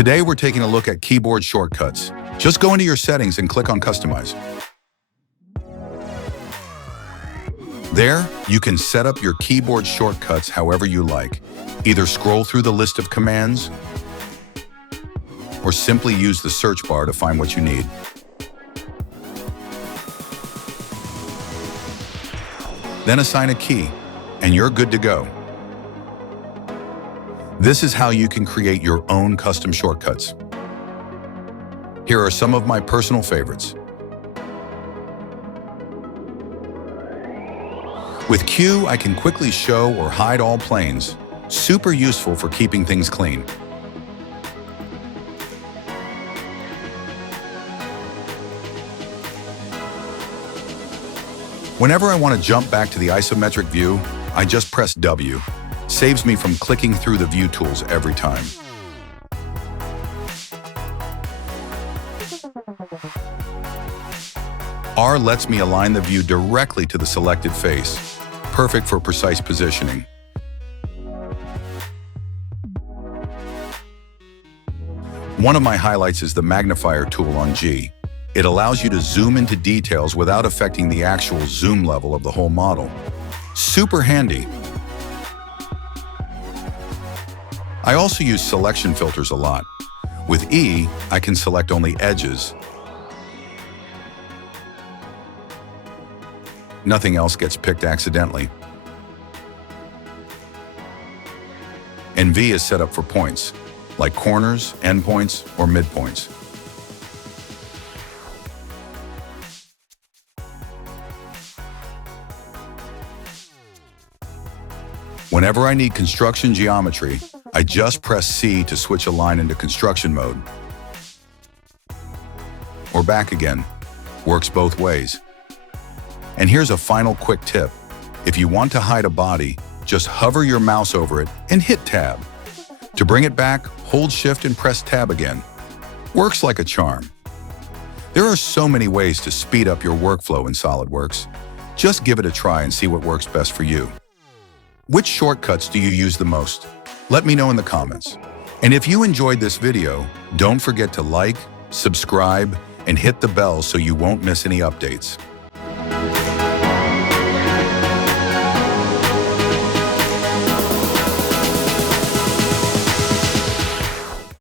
Today, we're taking a look at keyboard shortcuts. Just go into your settings and click on Customize. There, you can set up your keyboard shortcuts however you like. Either scroll through the list of commands or simply use the search bar to find what you need. Then assign a key, and you're good to go. This is how you can create your own custom shortcuts. Here are some of my personal favorites. With Q, I can quickly show or hide all planes. Super useful for keeping things clean. Whenever I want to jump back to the isometric view, I just press W. Saves me from clicking through the view tools every time. R lets me align the view directly to the selected face. Perfect for precise positioning. One of my highlights is the magnifier tool on G. It allows you to zoom into details without affecting the actual zoom level of the whole model. Super handy. I also use selection filters a lot. With E, I can select only edges. Nothing else gets picked accidentally. And V is set up for points, like corners, endpoints, or midpoints. Whenever I need construction geometry, I just press C to switch a line into construction mode. Or back again. Works both ways. And here's a final quick tip. If you want to hide a body, just hover your mouse over it and hit Tab. To bring it back, hold Shift and press Tab again. Works like a charm. There are so many ways to speed up your workflow in SolidWorks. Just give it a try and see what works best for you. Which shortcuts do you use the most? Let me know in the comments. And if you enjoyed this video, don't forget to like, subscribe, and hit the bell so you won't miss any updates.